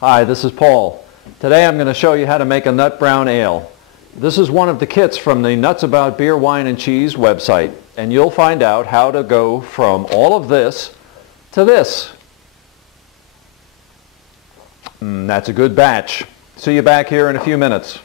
Hi, this is Paul. Today I'm going to show you how to make a nut brown ale. This is one of the kits from the Nuts About Beer, Wine and Cheese website, and you'll find out how to go from all of this to this. That's a good batch. See you back here in a few minutes.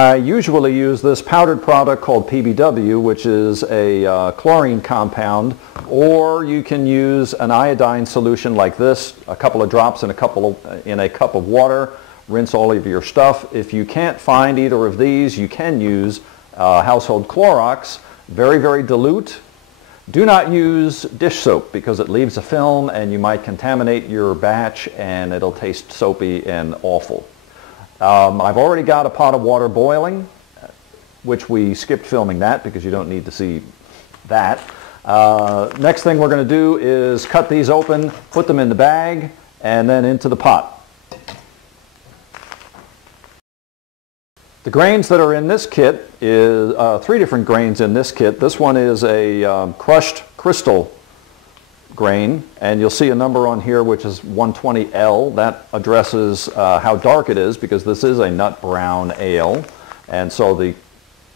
I usually use this powdered product called PBW, which is a chlorine compound, or you can use an iodine solution like this, a couple of drops in a cup of water, rinse all of your stuff. If you can't find either of these, you can use household Clorox, very, very dilute. Do not use dish soap because it leaves a film and you might contaminate your batch and it'll taste soapy and awful. I've already got a pot of water boiling, which we skipped filming that because you don't need to see that. Next thing we're going to do is cut these open, put them in the bag, and then into the pot. The grains that are in this kit is three different grains in this kit. This one is a crushed crystal grain, and you'll see a number on here which is 120L. That addresses how dark it is because this is a nut brown ale, and so the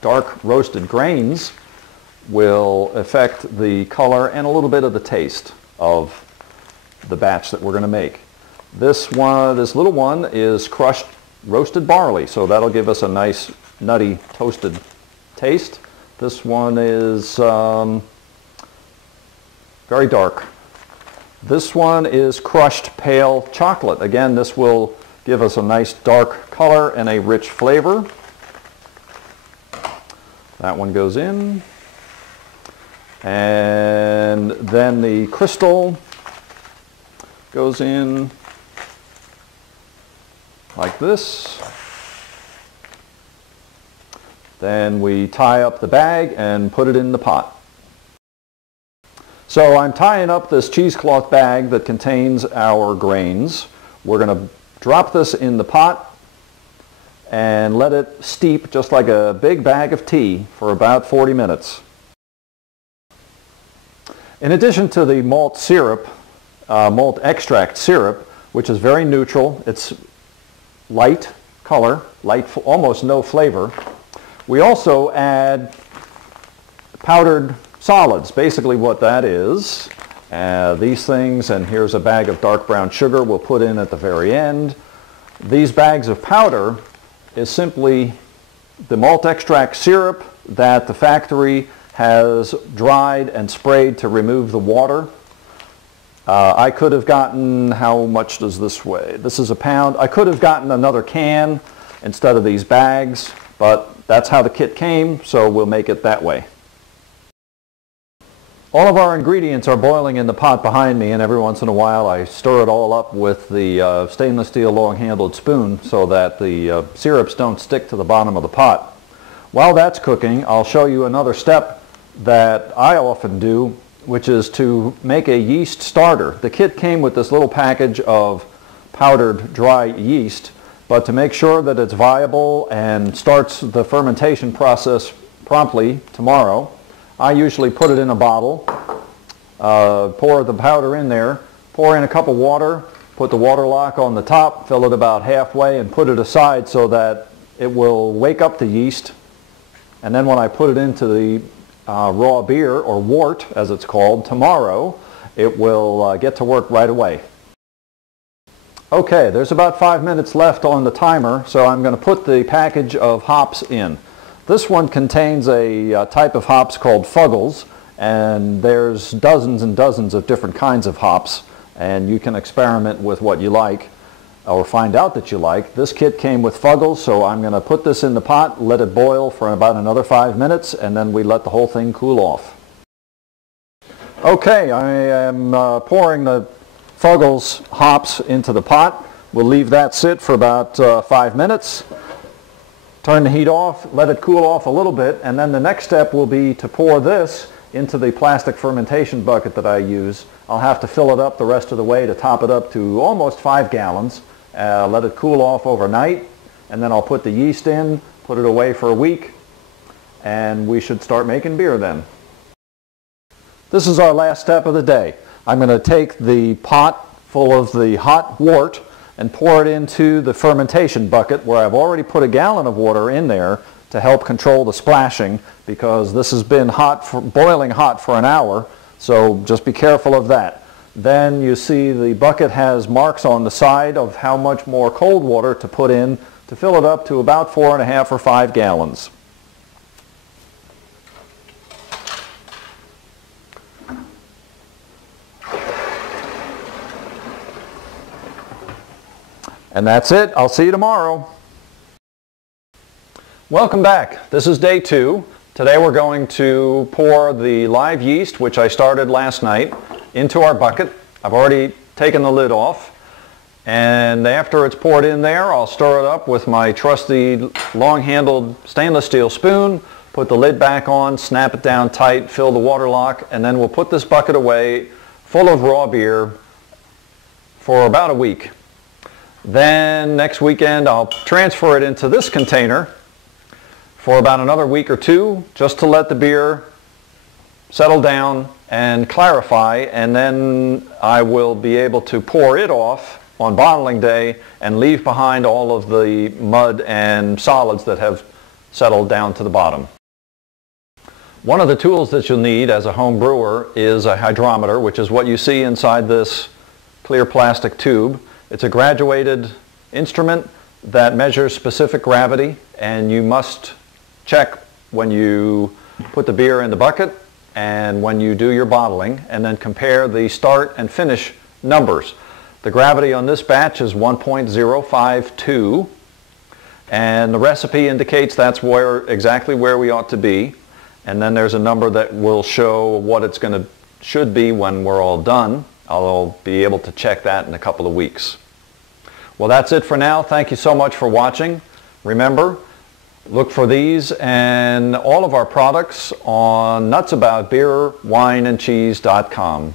dark roasted grains will affect the color and a little bit of the taste of the batch that we're going to make. This little one is crushed roasted barley, so that'll give us a nice nutty toasted taste. This one is very dark. This one is crushed pale chocolate. Again, this will give us a nice dark color and a rich flavor. That one goes in. And then the crystal goes in like this. Then we tie up the bag and put it in the pot. So I'm tying up this cheesecloth bag that contains our grains. We're going to drop this in the pot and let it steep just like a big bag of tea for about 40 minutes. In addition to the malt syrup, malt extract syrup, which is very neutral, it's light color, almost no flavor, we also add powdered solids. Basically what that is, these things, and here's a bag of dark brown sugar we'll put in at the very end. These bags of powder is simply the malt extract syrup that the factory has dried and sprayed to remove the water. I could have gotten, how much does this weigh? This is a pound. I could have gotten another can instead of these bags, but that's how the kit came, so we'll make it that way. All of our ingredients are boiling in the pot behind me, and every once in a while I stir it all up with the stainless steel long-handled spoon so that the syrups don't stick to the bottom of the pot. While that's cooking, I'll show you another step that I often do, which is to make a yeast starter. The kit came with this little package of powdered dry yeast, but to make sure that it's viable and starts the fermentation process promptly tomorrow, I usually put it in a bottle, pour the powder in there, pour in a cup of water, put the water lock on the top, fill it about halfway, and put it aside so that it will wake up the yeast. And then when I put it into the raw beer, or wort as it's called, tomorrow, it will get to work right away. Okay, there's about 5 minutes left on the timer, so I'm going to put the package of hops in. This one contains a type of hops called Fuggles, and there's dozens and dozens of different kinds of hops, and you can experiment with what you like or find out that you like. This kit came with Fuggles, so I'm going to put this in the pot, let it boil for about another 5 minutes, and then we let the whole thing cool off. Okay, I am pouring the Fuggles hops into the pot. We'll leave that sit for about 5 minutes. Turn the heat off, let it cool off a little bit, and then the next step will be to pour this into the plastic fermentation bucket that I use. I'll have to fill it up the rest of the way to top it up to almost 5 gallons. Let it cool off overnight, and then I'll put the yeast in, put it away for a week, and we should start making beer then. This is our last step of the day. I'm going to take the pot full of the hot wort and pour it into the fermentation bucket, where I've already put a gallon of water in there to help control the splashing, because this has been boiling hot for an hour, so just be careful of that. Then you see the bucket has marks on the side of how much more cold water to put in to fill it up to about 4.5 or 5 gallons. And that's it. I'll see you tomorrow. Welcome back. This is day 2. Today we're going to pour the live yeast, which I started last night, into our bucket. I've already taken the lid off, and after it's poured in there, I'll stir it up with my trusty long-handled stainless steel spoon, put the lid back on, snap it down tight, fill the water lock, and then we'll put this bucket away full of raw beer for about a week. Then next weekend I'll transfer it into this container for about another week or 2, just to let the beer settle down and clarify, and then I will be able to pour it off on bottling day and leave behind all of the mud and solids that have settled down to the bottom. One of the tools that you'll need as a home brewer is a hydrometer, which is what you see inside this clear plastic tube. It's a graduated instrument that measures specific gravity, and you must check when you put the beer in the bucket and when you do your bottling, and then compare the start and finish numbers. The gravity on this batch is 1.052, and the recipe indicates that's exactly where we ought to be, and then there's a number that will show what it's should be when we're all done. I'll be able to check that in a couple of weeks. Well, that's it for now. Thank you so much for watching. Remember, look for these and all of our products on nutsaboutbeerwineandcheese.com.